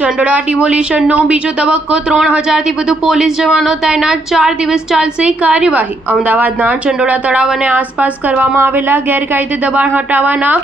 ચંડોળા ડિમોલિશનનો બીજો તબક્કો 3000થી વધુ પોલીસ જવાનો તૈનાત 4 દિવસ ચાલશે કાર્યવાહી. અમદાવાદના ચંડોળા તળાવ અને આસપાસ કરવામાં આવેલા ગેરકાયદે દબાણ હટાવવાના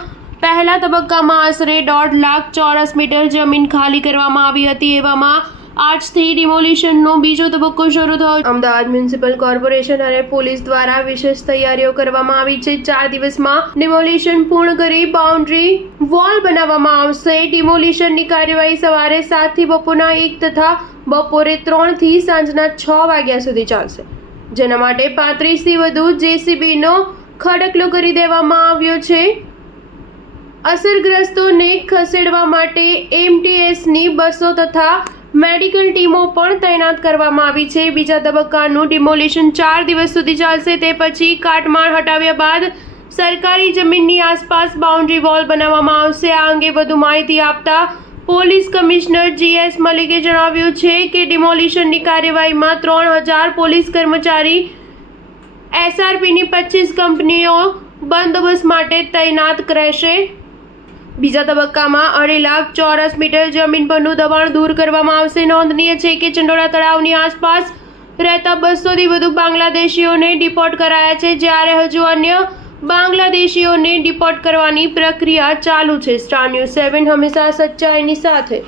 પહેલા તબક્કામાં આશરે 1.5 લાખ ચોરસ મીટર જમીન ખાલી કરવામાં આવી હતી. એવામાં આજથી ડિમોલિશનનો બીજો તબક્કો શરૂ થયો. અમદાવાદ મ્યુનિસિપલ કોર્પોરેશન અને પોલીસ દ્વારા વિશેષ તૈયારીઓ કરવામાં આવી છે. 4 દિવસમાં ડિમોલિશન પૂર્ણ કરી બાઉન્ડ્રી વોલ બનાવવામાં આવશે. ડિમોલિશનની કાર્યવાહી સવારે 7 થી બપોરના 1 તથા બપોરે 3 થી સાંજના 6 વાગ્યા સુધી ચાલશે, જેના માટે 35 થી વધુ જેસીબીનો ખડકલો કરી દેવામાં આવ્યો છે. અસરગ્રસ્તોને ખસેડવા માટે એમટીએસની બસો તથા મેડિકલ ટીમો પણ તૈનાત કરવામાં આવી છે. બીજા તબક્કાનું ડિમોલિશન 4 દિવસ સુધી ચાલશે. તે પછી કાટમાળ હટાવ્યા બાદ સરકારી જમીનની આસપાસ બાઉન્ડ્રી વોલ બનાવવામાં આવશે. આ અંગે વધુ માહિતી આપતા પોલીસ કમિશનર જીએસ મલિકે જણાવ્યું છે કે ડિમોલિશનની કાર્યવાહીમાં 3000 પોલીસ કર્મચારી, એસઆરપીની 25 કંપનીઓ બંદોબસ્ત માટે તૈનાત રહેશે. બીજા તબક્કામાં 2.5 લાખ ચોરસ મીટર જમીન પરનું દબાણ દૂર કરવામાં આવશે. નોંધનીય છે કે ચંડોળા તળાવની આસપાસ રહેતા 200 થી વધુ બાંગ્લાદેશીઓને ડિપોર્ટ કરાયા છે, જ્યારે હજુ અન્ય બાંગ્લાદેશીઓને ડિપોર્ટ કરવાની પ્રક્રિયા ચાલુ છે. સ્ટાર ન્યૂઝ 7 હંમેશા સચ્ચાઈની સાથે.